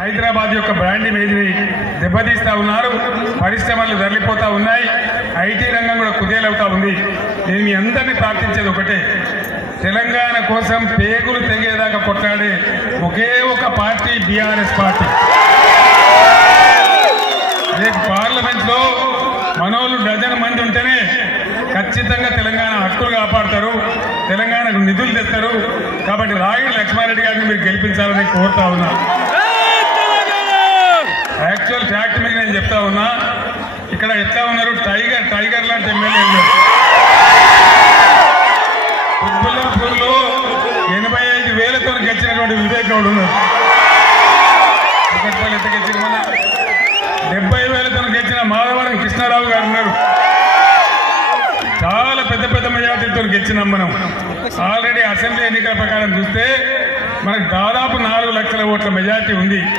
హైదరాబాద్ యొక్క బ్రాండ్ ఇమేజ్ని దెబ్బతీస్తూ ఉన్నారు. పరిశ్రమలు తరలిపోతూ ఉన్నాయి. ఐటీ రంగం కూడా కుదేలవుతా ఉంది. నేను మీ అందరినీ ప్రార్థించేది ఒకటే, తెలంగాణ కోసం పేగులు తెగేదాకా కొట్లాడే ఒకే ఒక పార్టీ బీఆర్ఎస్ పార్టీ. రేపు పార్లమెంట్లో మనోళ్ళు డజన్ మంది ఉంటేనే ఖచ్చితంగా తెలంగాణ హక్కులు కాపాడతారు, తెలంగాణకు నిధులు తెస్తారు. కాబట్టి రాగిడి లక్ష్మారెడ్డి గారిని మీరు గెలిపించాలని కోరుతా ఉన్నా. యాక్చువల్ ఫ్యాక్ట్ మీకు నేను చెప్తా ఉన్నా, ఇక్కడ ఎట్లా ఉన్నారు, టైగర్ లాంటి ఎమ్మెల్యేలు. ఉత్పల్లపూర్లో 85,000తో గెలిచినటువంటి వివేక్ గౌడ్ ఉన్నారు. ఒకటిపల్లి ఎంత గెలిచిన మన 70,000తో గెలిచిన మాధవరం కృష్ణారావు గారు ఉన్నారు. చాలా పెద్ద పెద్ద మెజార్టీతో గెలిచినాం మనం. ఆల్రెడీ అసెంబ్లీ ఎన్నికల ప్రకారం చూస్తే మనకు దాదాపు 4 లక్షల ఓట్ల మెజార్టీ ఉంది.